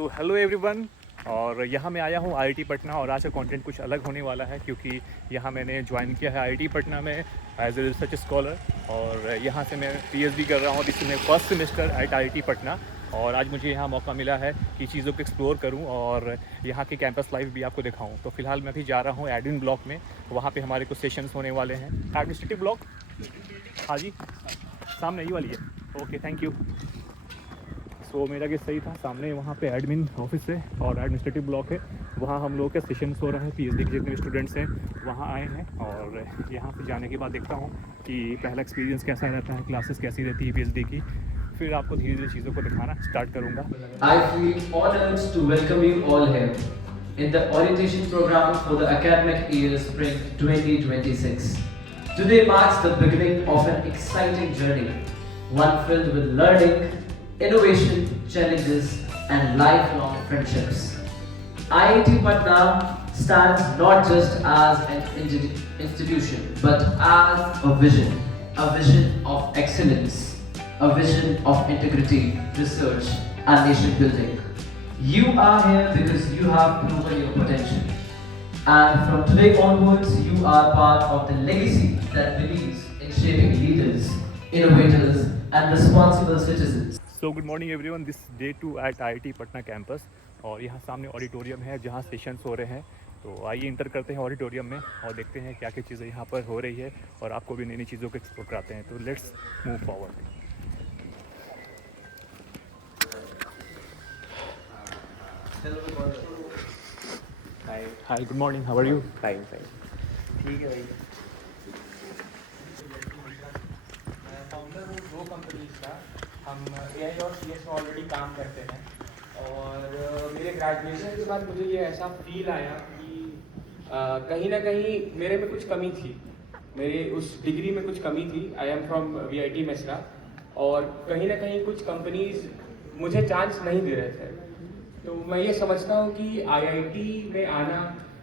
So hello everyone, और यहाँ मैं आया हूँ आईआईटी पटना। और आज का कंटेंट कुछ अलग होने वाला है क्योंकि यहाँ मैंने ज्वाइन किया है आईआईटी पटना में एज ए रिसर्च स्कॉलर। और यहाँ से मैं पीएचडी कर रहा हूँ। This is my first semester eight IIT Patna. और आज मुझे यहाँ मौका मिला है कि चीज़ों को एक्सप्लोर करूँ और यहाँ की कैंपस लाइफ भी आपको दिखाऊँ। तो फिलहाल मैं अभी जा रहा हूँ एडमिन ब्लॉक में। वहाँ पे हमारे कुछ सेशंस होने वाले हैं। एडमिनिस्ट्रेटिव ब्लॉक, हाँ जी, सामने ही वाली है। Okay, thank you. सो मेरा गेस सही था, सामने वहाँ पे एडमिन ऑफिस है और एडमिनिस्ट्रेटिव ब्लॉक है। वहाँ हम लोगों के सेशंस हो रहे हैं। पीएचडी के जितने स्टूडेंट्स हैं वहाँ आए हैं। और यहाँ पे जाने के बाद देखता हूँ कि पहला एक्सपीरियंस कैसा रहता है, क्लासेस कैसी रहती है पीएचडी की। फिर आपको धीरे धीरे चीज़ों को दिखाना स्टार्ट करूँगा। I feel honored to welcome you all here in the orientation program for the academic year spring 2026. Today marks the beginning of an exciting journey, one filled with learning, innovation, challenges, and lifelong friendships. IIT Patna stands not just as an institution, but as a vision of excellence, a vision of integrity, research, and nation building. You are here because you have proven your potential. And from today onwards, you are part of the legacy that believes in shaping leaders, innovators, and responsible citizens. So good morning everyone, this day 2 eight IIT Patna campus. और यहाँ सामने auditorium है जहाँ sessions हो रहे हैं। तो आइए इंटर करते हैं ऑडिटोरियम में और देखते हैं क्या क्या चीज़ें यहाँ पर हो रही है और आपको भी नई नई चीज़ों को एक्सप्लोर कराते हैं। तो let's move forward. Hi, good morning, how are you? Fine fine ठीक है भाई। फाउंडर हूँ दो कंपनीज का। हम एआई और सीएस में ऑलरेडी काम करते हैं। और मेरे ग्रेजुएशन के बाद मुझे ये ऐसा फील आया कि कहीं ना कहीं मेरे में कुछ कमी थी, मेरे उस डिग्री में कुछ कमी थी। I am from VIT Mesra. और कहीं ना कहीं कुछ कंपनीज मुझे चांस नहीं दे रहे थे। तो मैं ये समझता हूँ कि आईआईटी में आना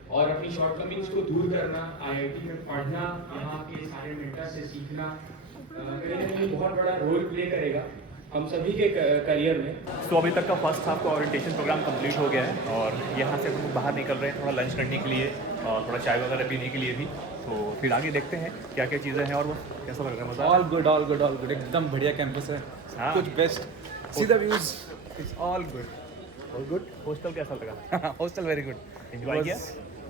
और अपनी शॉर्टकमिंग्स को दूर करना, आईआईटी में पढ़ना, यहाँ के सारे मेंटर से सीखना कहीं ना कहीं बहुत बड़ा रोल प्ले करेगा हम सभी के करियर में। तो अभी तक का फर्स्ट हाफ का ओरिएंटेशन प्रोग्राम कंप्लीट हो गया है और यहाँ से हम लोग बाहर निकल रहे हैं थोड़ा लंच करने के लिए और थोड़ा चाय वगैरह पीने के लिए भी। तो फिर आगे देखते हैं क्या क्या चीज़ें हैं और वो कैसा लग रहा है। मज़ा all good all good all good, एकदम बढ़िया कैंपस है। हाँ। कुछ best, see the views, it's all good और गुड। हॉस्टल कैसा लगा? हॉस्टल वेरी गुड, एंजॉय किया?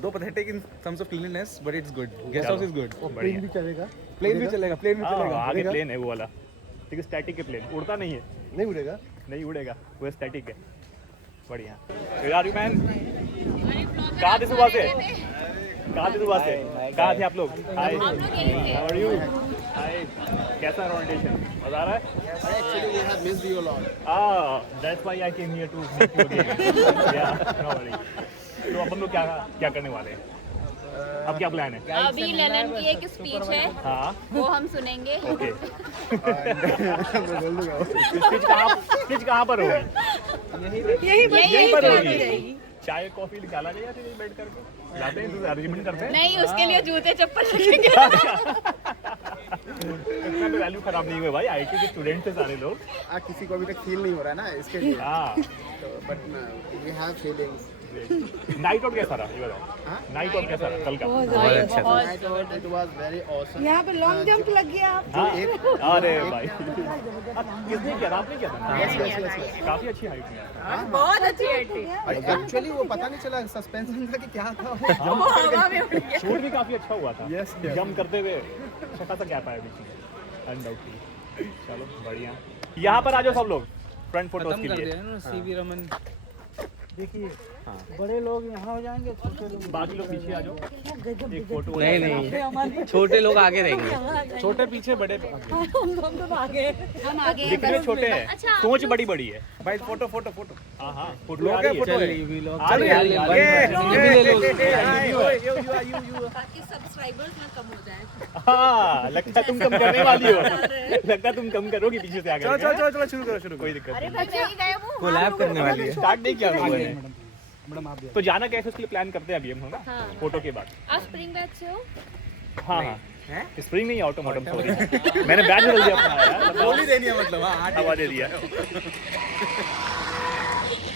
दो pathetic in terms of cleanliness but it's good. Guest house is good. बढ़िया। प्लेन भी चलेगा, प्लेन भी चलेगा। आगे प्लेन है वो वाला, ठीक है, स्टैटिक है प्लेन, उड़ता नहीं है। नहीं उड़ेगा, वो स्टैटिक है। बढ़िया। Where are you, man? कहाँ थे सुबह से? कहाँ थे आप लोग? हाय, how are you? हाय, कैसा है ओरिएंटेशन? मजा आ रहा है? Actually, we have missed you a lot. That's why I came here to meet you again. Yeah, no worry. तो अब हम लोग क्या करने वाले हैं? अब क्या प्लान है? अभी ललन की एक स्पीच है, हाँ, वो हम सुनेंगे। ओके। स्पीच कहाँ पर होगी? यहीं पर होगी। चाय कॉफी निकाला जाएगा फिर बैठ करके जाते हैं, अरेंजमेंट करते हैं। नहीं, उसके लिए जूते चप्पल रखेंगे। इतना तो वैल्यू खराब नहीं हुआ भाई, आईटी के स्टूडेंट थे सारे लोग। किसी को अभी तक फील नहीं हो रहा है ना इसके लिए। हाँ, but we have feelings. Night out कैसा रहा ये बताओ? नाइट आउट कैसा रहा कल का? बहुत इट वाज वेरी ऑसम। यहाँ पे लॉन्ग जंप लग गया। हाँ, अरे भाई किसने किया था? आपने किया था? काफी अच्छी हाइट में। बहुत अच्छी है। एक्चुअली वो पता नहीं चला, सस्पेंशन था कि क्या था। वो हवा में उड़ गया। शूट भी काफी अच्छा हुआ था। Yes. जंप करते हुए छोटा सा गैप आया बीच में, अनडाउटली। चलो बढ़िया। यहाँ पर आ जाओ सब लोग फ्रंट फोटोज खत्म के कर लिए। दिया ना सीवी रमन। देखिए, हाँ, बड़े लोग यहाँ हो जाएंगे, छोटे लोग बाकी लोग पीछे आ जाओ, गजब एक फोटो। नहीं, छोटे लोग आगे रहेंगे, छोटे पीछे, बड़े आगे। हम तो आगे। हम आगे दिखने में छोटे हैं, अच्छा। सोच बड़ी बड़ी है। भाई फोटो फोटो फोटो हाँ हाँ, फोटो लोग आ रही है। फोटो है। आ रही है, आ रही है। ताकि सब्सक्राइबर्स ना कम हो जाए। हाँ, लगता है तुम कम करने वाली हो। लगता है तुम कम करोगी पीछे से आगे। चलो चलो चलो शुरू करो, शुरू कोई दिक्कत अरे नहीं। भाई नहीं गए वो। कोलैब करने वाली है। स्टार्ट नहीं किया लोगों ने। मैडम आप तो जाना कैसे उसके लिए प्लान करते हैं अभी हम, है ना? हाँ। फोटो के बाद। आप स्प्रिंग बैच से हो? हाँ हाँ, स्प्रिंग नहीं, ऑटोमोटम, सॉरी मैंने बैच बदल दिया अपना यार। गोली देनी है मतलब। हाँ, हवा दे दिया।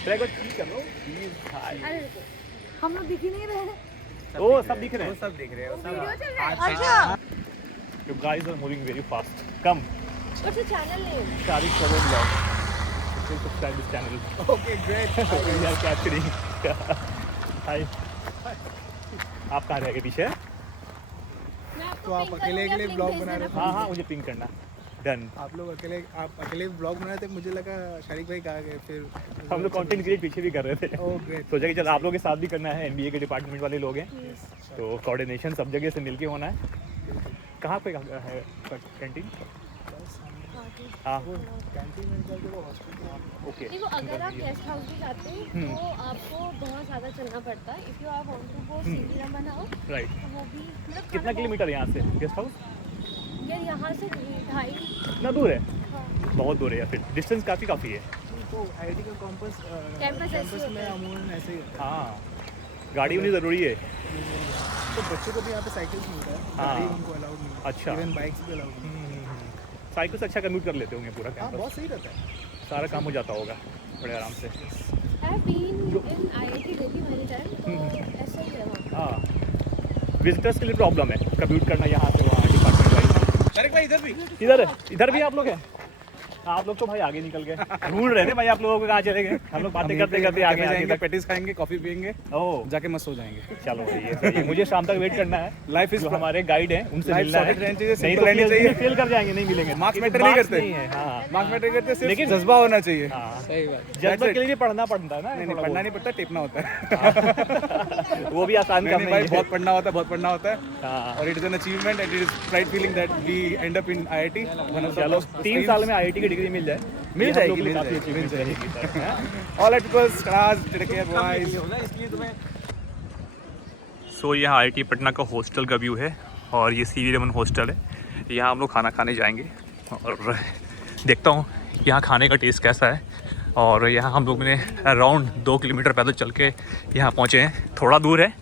तो एक बार ठीक कर लो प्लीज। हाय। अरे हम लोग दिख ही नहीं रहे। ओ सब दिख रहे हैं। सब दिख रहे हैं वीडियो चल रहा है। अच्छा You guys are moving very fast. Come. What's the channel name? Sharik Sharon vlog. Please subscribe this channel. Okay great We are capturing. Hi. आप कहाँ रह गए पीछे? मैं आपको तो आप ping अकेले करूंगी, अकेले आप ब्लॉग link बना भेज रहे देना। हाँ हाँ मुझे पिंग करना। डन। आप अकेले ब्लॉग बना रहे थे, मुझे लगा शारिक भाई कहाँ गए फिर। हम लोग कंटेंट क्रिएट पीछे भी कर रहे थे। Oh great. सोचा कि चल आप लोगों के साथ भी करना है, एमबीए के डिपार्टमेंट वाले लोग हैं, तो कोऑर्डिनेशन सब जगह से मिलके होना है। कहाँ पे है कैंटीन? हाँ कैंटीन में निकल के वो हॉस्पिटल। ओके। देखो अगर आप गेस्ट हाउस भी जाते हैं तो आपको बहुत ज़्यादा चलना पड़ता है। If you are want to go सीढ़ी बनाओ राइट। तो वो भी मतलब कितना किलोमीटर है यहाँ से गेस्ट हाउस? यार यहाँ से 2.5। इतना दूर है? हाँ। बहुत दूर है यार, फिर डिस्टेंस काफ़ी है। तो आईआईटी का कैंपस कैंपस ऐसे कैंपस में होता है। अमूमन ऐसे ही होता हाँ गाड़ी होनी ज़रूरी है। है। तो बच्चों को भी यहाँ पे साइकिल्स मिलता है, हाँ। गाड़ी उनको अलाउड नहीं है। अच्छा। इवन बाइक्स भी अलाउड नहीं है। साइकिल से अच्छा कम्यूट कर लेते होंगे पूरा हाँ कैंपस, बहुत सही रहता है। सारा काम हो जाता होगा बड़े आराम से। I have been in IIT Delhi many time, तो ऐसा ही है वहाँ। हाँ विजिटर्स के लिए प्रॉब्लम है कम्यूट करना यहाँ से वहाँ डिपार्टमेंट वाइज। शारिक भाई इधर भी। इधर भी आप लोग हैं? आप लोग तो भाई आगे निकल गए, ढूंढ रहे थे भाई आप लोगों को कहाँ चले गए। हम लोग बातें करते करते आगे जाएंगे, तक। पेटिस खाएंगे, कॉफी पियेंगे, ओह जाके मस्त हो जाएंगे। चलो भाई ये सही है। मुझे शाम तक वेट करना है। लाइफ इज जो हमारे गाइड हैं उनसे Life मिलना है, sorted रहनी चाहिए, नहीं simple तो रहनी चाहिए। फेल कर जाएंगे, नहीं मिलेंगे। Marks क्योंकि matter नहीं marks करते। नहीं है, हाँ मार्क्स मैटर करते, सिर्फ लेकिन- जज्बा होना चाहिए। हाँ सही बात। जज्बा के लिए भी पढ़ना पड़ता है ना। नहीं थोड़ा पढ़ना बहुत। नहीं पड़ता, टिपना होता है। वो भी आसान काम नहीं नहीं भाई, है। बहुत पढ़ना होता है, बहुत पढ़ना होता है। हाँ और it is an achievement and it is pride feeling that we end up in IIT. चलो 3 साल में IIT की डिग्री मिल जाए, मिल ये हम जाएगी, लोग के लिए मिल काफी जाएगी, मिल achievement रहेगी। हाँ? All at people stars take care boys. So यहाँ IIT पटना का हॉस्टल का व्यू है और ये CV रमन हॉस्टल है। यहाँ हम लोग खाना खाने जाएंगे और देखता हूँ यहाँ खाने का टेस्ट कैसा है। और यहाँ हम लोग ने अराउंड 2 किलोमीटर पैदल चल के यहाँ पहुँचे हैं। थोड़ा दूर है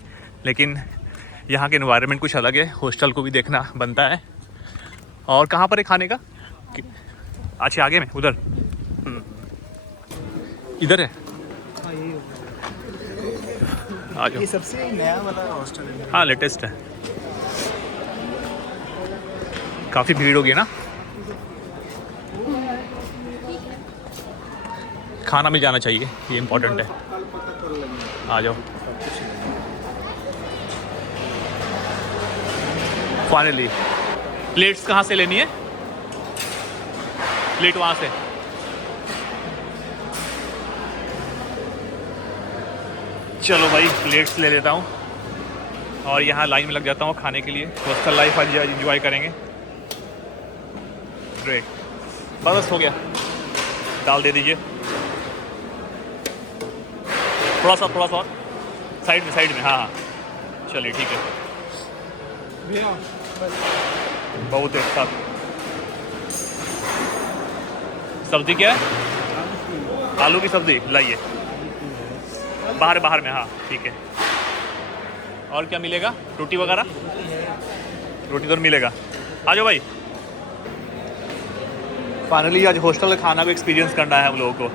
लेकिन यहाँ के एनवायरनमेंट कुछ अलग है, हॉस्टल को भी देखना बनता है। और कहाँ पर है खाने का? अच्छा आगे में उधर इधर है। आ जाओ। ये सबसे नया वाला हॉस्टल है। हाँ लेटेस्ट है। काफ़ी भीड़ होगी ना। खाना मिल जाना चाहिए, ये इम्पोर्टेंट है। आ जाओ। फाइनली प्लेट्स कहाँ से लेनी है? प्लेट वहाँ से। चलो भाई प्लेट्स ले लेता हूँ और यहाँ लाइन में लग जाता हूँ खाने के लिए। हॉस्टल लाइफ आज एंजॉय करेंगे। ग्रेट, बस हो गया। दाल दे दीजिए, थोड़ा सा और साइड में। हाँ चलिए ठीक है। बहुत एक साथ। सब्जी क्या है? आलू की सब्जी लाइए। बाहर में, हाँ ठीक है। और क्या मिलेगा? रोटी वगैरह? रोटी तो मिलेगा। आ जाओ भाई। फाइनली आज हॉस्टल का खाना को एक्सपीरियंस करना है हम लोगों को।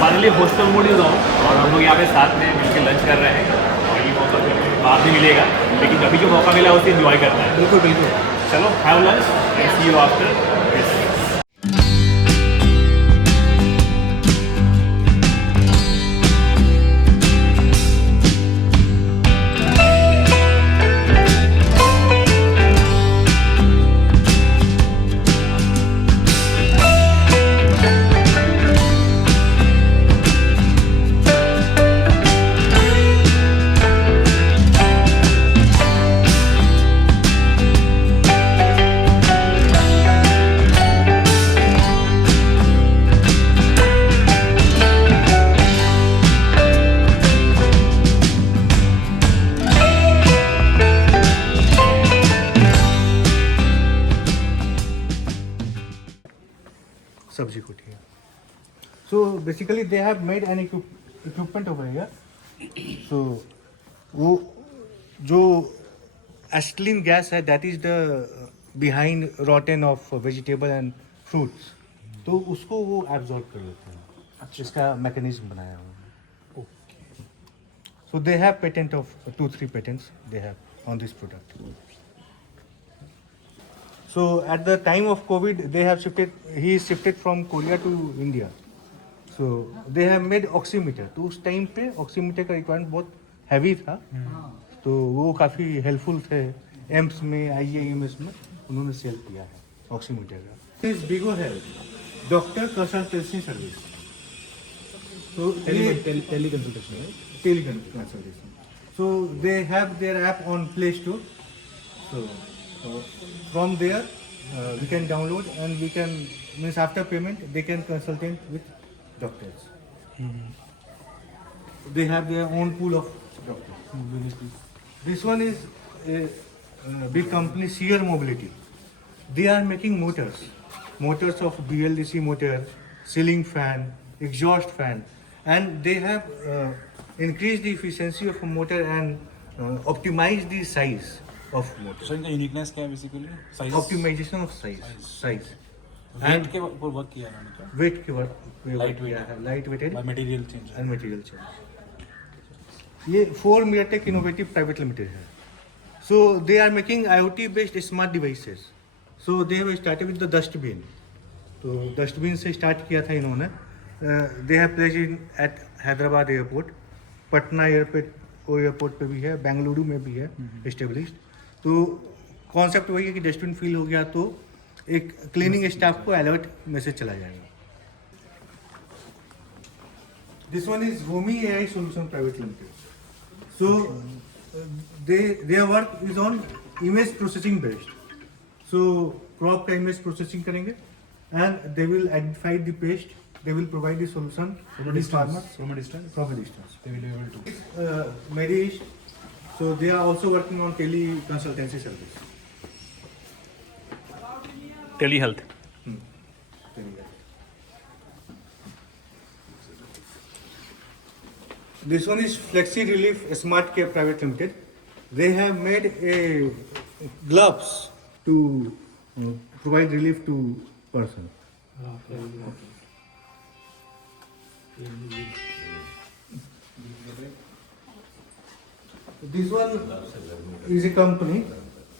फाइनली हॉस्टल मोड यूज़ और हम लोग यहाँ पे साथ में मिलकर लंच कर रहे हैं। और ये मौका बाद में मिलेगा, लेकिन अभी जो मौका मिला उसे एंजॉय करना है। बिल्कुल। चलो have lunch and see you after. सब्जी कोठी है। So basically they have made an equipment over here. So वो जो acetylene gas है that is the behind rotten of vegetable and fruits. तो उसको वो absorb कर लेते हैं। इसका मैकेनिज्म बनाया हुआ है। So they have patent of 2-3 patents they have on this product. So at the time of COVID, they have shifted. He is shifted from Korea to India. So they have made oximeter. तो उस time पे oximeter का requirement बहुत heavy था, तो वो काफ़ी helpful थे। एम्स में, IAMS में उन्होंने सेल किया है oximeter का। This Bigo Health doctor consultancy service. तो teleconsultation. So they have their app on Play Store. So from there we can download and we can, means after payment they can consult with doctors. They have their own pool of doctors. This one is a big company, Sear Mobility. They are making motors of BLDC motor, ceiling fan, exhaust fan, and they have increased the efficiency of a motor and optimized the size of motor. So इनका uniqueness क्या है basically? Size, Optimization of size weight के ऊपर work किया है उन्होंने क्या? weight के work Lightweight. Light weighted material change and material change. ये 4 Mirtec Innovative Private Limited है. So they are making IoT based smart devices. So they have started with the dustbin. तो डस्टबिन से start किया था इन्होंने. They have placed in at Hyderabad airport, Patna airport पे भी है, बेंगलुरु में भी है एस्टेब्लिश्ड. तो कॉन्सेप्ट वही है कि डस्टबिन फिल हो गया तो एक क्लीनिंग स्टाफ को अलर्ट मैसेज चला जाएगा. This one is Homi AI Solution Private Limited. So their work is on image processing based. So crop का image processing करेंगे and they will identify the pest. They will provide the solution to the farmer from a distance from a distance. They will be able to Medish. So they are also working on tele consultancy service. Telehealth. This one is Flexi Relief Smart Care Private Limited. They have made a gloves to provide relief to person. This one is a company.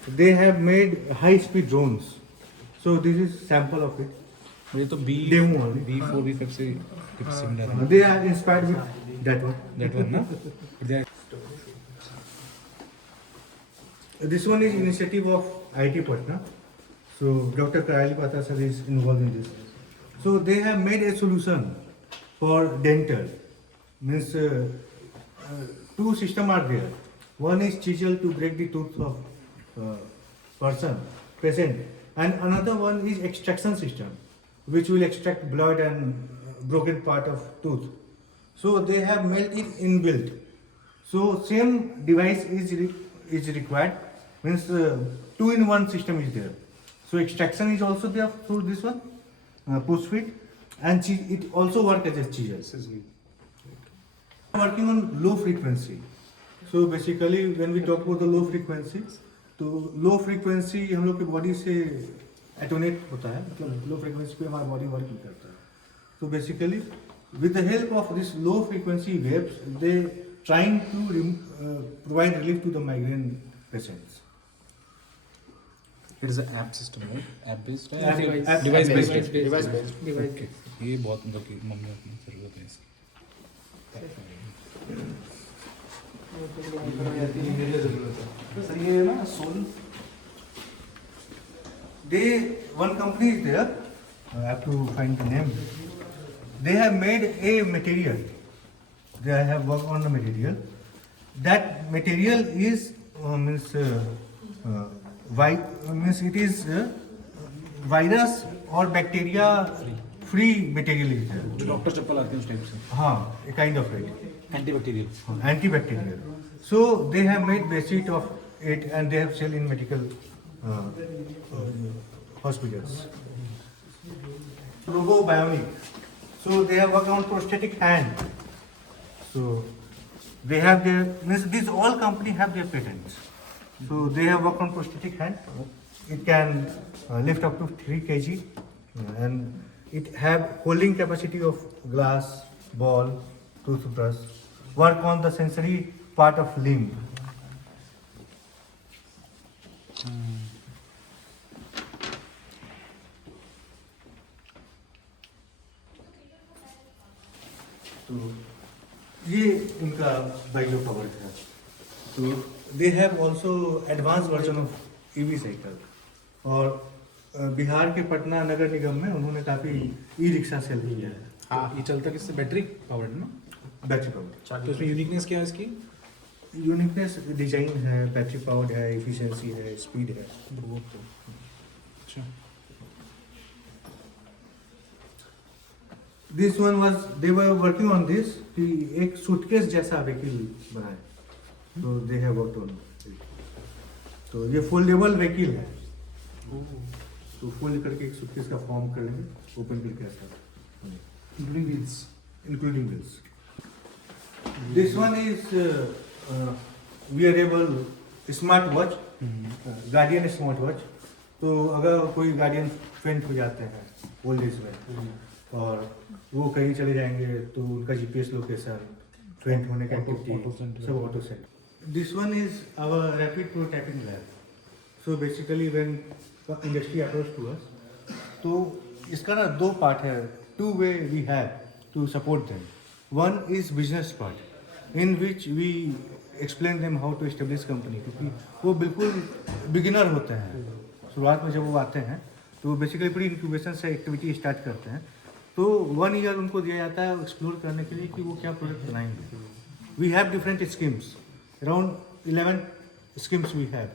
They have made high-speed drones. So this is sample of it. ये तो B Demo only. B4 B5 से similar है They are inspired with that one. That one ना दे This one is initiative of IIT Patna. So Dr. Karali Pata sir is involved in this. So they have made a solution for dental. Means two systems are there. One is chisel to break the tooth of patient, and another one is extraction system, which will extract blood and broken part of tooth. So they have made it inbuilt. So same device is required. Means 2-in-1 system is there. So extraction is also there through this one, push fit, and it also works as a chisel. Working on low frequency. So basically when we talk about the low frequency, तो low frequency हम लोग के body से attenuate होता है, मतलब low frequency पे हमारा body work नहीं करता है. So basically with the help of this low frequency waves, they trying to provide relief to the migraine patients. It is a app system है, ऐप बेस्ड है, App- device app based based. Device based okay, ये बहुत मतलब कि mummy अपनी जरूरत है इसकी. सर ये ना soul one company is there. I have to find the name. They have made a material. They have worked on the material. That material is means it is virus or bacteria free material is there. जो doctor चप्पल आते हैं उस type से, हाँ, a kind of it. Antibacterial. Antibacterial. So they have made basic of it and they have sell in medical hospitals. Robo Bionic. So they have worked on prosthetic hand. So they have their, means these all company have their patents. So they have worked on prosthetic hand. It can lift up to 3 kg and It have holding capacity of glass, ball, toothbrush. Work on the sensory part of limb. तो ये इनका buy low का work है. तो they have also advance version of EV cycle. और बिहार के पटना नगर निगम में उन्होंने काफ़ी ई रिक्शा सेल किया है. हाँ, ये चलता किससे? बैटरी पावर्ड ना? Battery power. तो इसमें यूनिकनेस क्या है इसकी? यूनिकनेस डिजाइन है, बैटरी पावर्ड है, एफिशिएंसी है, स्पीड है. वो तो अच्छा. This one was they were working on this कि एक सूटकेस जैसा व्हीकल बनाए. तो दे हैव वर्कड ऑन. तो ये फोल्डेबल व्हीकल है. तो फोल्ड करके एक सूटकेस का फॉर्म कर लेंगे, ओपन करके ऐसा, including wheels. including wheels. This one is wearable smart watch, guardian smart watch. तो अगर कोई गार्डियन फेंट हो जाते हैं ओल्ड एज में और वो कहीं चले जाएंगे तो उनका जीपीएस लोकेशन, फेंट होने का एक्टिविटी सब auto set. This one is our rapid prototyping lab. So basically when industry approach to us, तो इसका ना दो पार्ट है. Two way we have to support them. One is business part, in which we explain them how to establish company, क्योंकि वो बिल्कुल beginner होते हैं. शुरुआत में जब वो आते हैं तो बेसिकली प्री इंक्यूबेशन से एक्टिविटी स्टार्ट करते हैं. तो 1 ईयर उनको दिया जाता है एक्सप्लोर करने के लिए कि वो क्या प्रोडक्ट बनाएंगे. We have different schemes, around 11 schemes we have.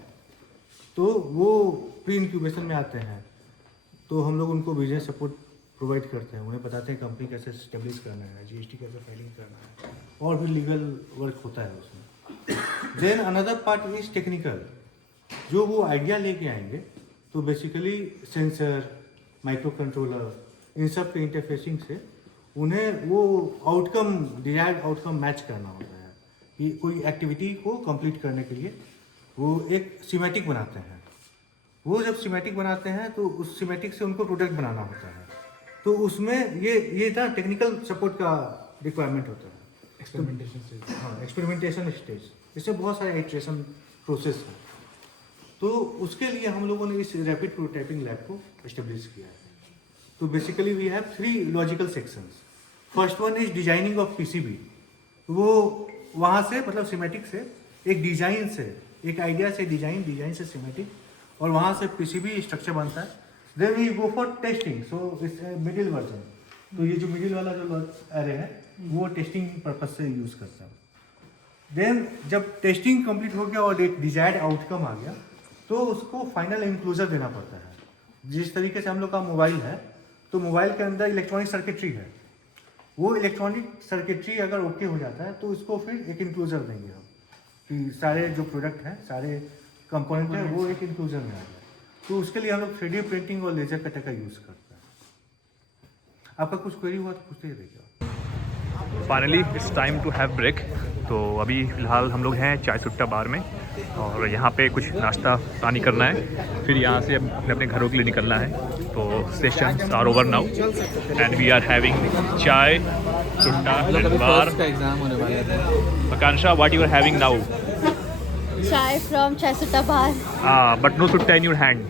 तो वो प्री इंक्यूबेशन में आते हैं तो हम लोग उनको बिजनेस सपोर्ट प्रोवाइड करते हैं. उन्हें बताते हैं कंपनी कैसे स्टेब्लिश करना है, जीएसटी कैसे फाइलिंग करना है, और भी लीगल वर्क होता है उसमें. Then another part is technical. जो वो आइडिया लेके आएंगे तो बेसिकली सेंसर, माइक्रो कंट्रोलर, इन सब के इंटरफेसिंग से उन्हें वो आउटकम, डिजायर्ड आउटकम मैच करना होता है. कि कोई एक्टिविटी को कंप्लीट करने के लिए वो एक सीमेटिक बनाते हैं. वो जब सीमेटिक बनाते हैं तो उस सीमेटिक से उनको प्रोडक्ट बनाना होता है. तो उसमें ये ना टेक्निकल सपोर्ट का रिक्वायरमेंट होता है. Experimentation stage. हाँ, एक्सपेरिमेंटेशन स्टेज. इसमें बहुत सारे इटरेशन प्रोसेस है. तो उसके लिए हम लोगों ने इस रैपिड प्रोटोटाइपिंग लैब को एस्टेब्लिश किया है. तो basically we have 3 logical sections. First one is designing of PCB. वो वहाँ से मतलब सीमेटिक से एक डिजाइन से, एक आइडिया से डिजाइन से सीमेटिक, और वहाँ से पीसीबी स्ट्रक्चर बनता है. Then we go for testing, so it's a middle version. तो ये जो मिडिल वाला जो एरे है वो टेस्टिंग पर्पज से यूज़ करता है. देन जब टेस्टिंग कंप्लीट हो गया और एक डिजायर्ड आउटकम आ गया तो उसको फाइनल इंक्लूजर देना पड़ता है. जिस तरीके से हम लोग का मोबाइल है तो मोबाइल के अंदर इलेक्ट्रॉनिक सर्किटरी है. वो इलेक्ट्रॉनिक सर्किटरी अगर ओके हो जाता है तो उसको फिर एक इंक्लूजर देंगे हम कि सारे जो प्रोडक्ट हैं, सारे कंपोनेंट हैं, वो एक इंक्लूजर में आ जाए. तो उसके लिए हम लोग 3D प्रिंटिंग और लेजर कटर का यूज़ करते हैं. आपका कुछ क्वेरी हुआ तो पूछते रहिएगा. Finally it's time to have break. तो अभी फ़िलहाल हम लोग हैं चाय सुट्टा बार में और यहाँ पे कुछ नाश्ता पानी करना है, फिर यहाँ से अपने अपने घरों के लिए निकलना है. तो session are over now and we are having Chai Sutta bar. Exam होने वाला है. Akanksha, what you are having now? Chai from Chai Sutta Bar. But no sutta in your hand.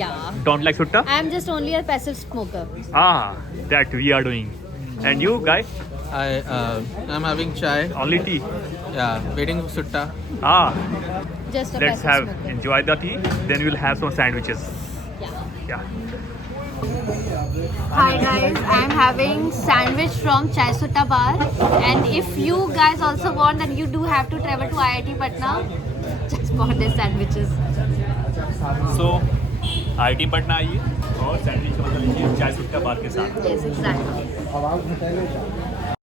Yeah. Don't like sutta? I'm just only a passive smoker. That we are doing. And you, guy? I'm having chai. Only tea? Yeah, waiting for sutta. Just a Let's passive smoker. enjoy the tea. Then we'll have some sandwiches. Yeah. Hi guys, I'm having sandwich from Chai Sutta Bar, and if you guys also want, then you do have to travel to IIT Patna just for the sandwiches. So, IIT Patna आइए और sandwich का मतलब लीजिए चाय सुट्टा बार के साथ. Yes, exactly.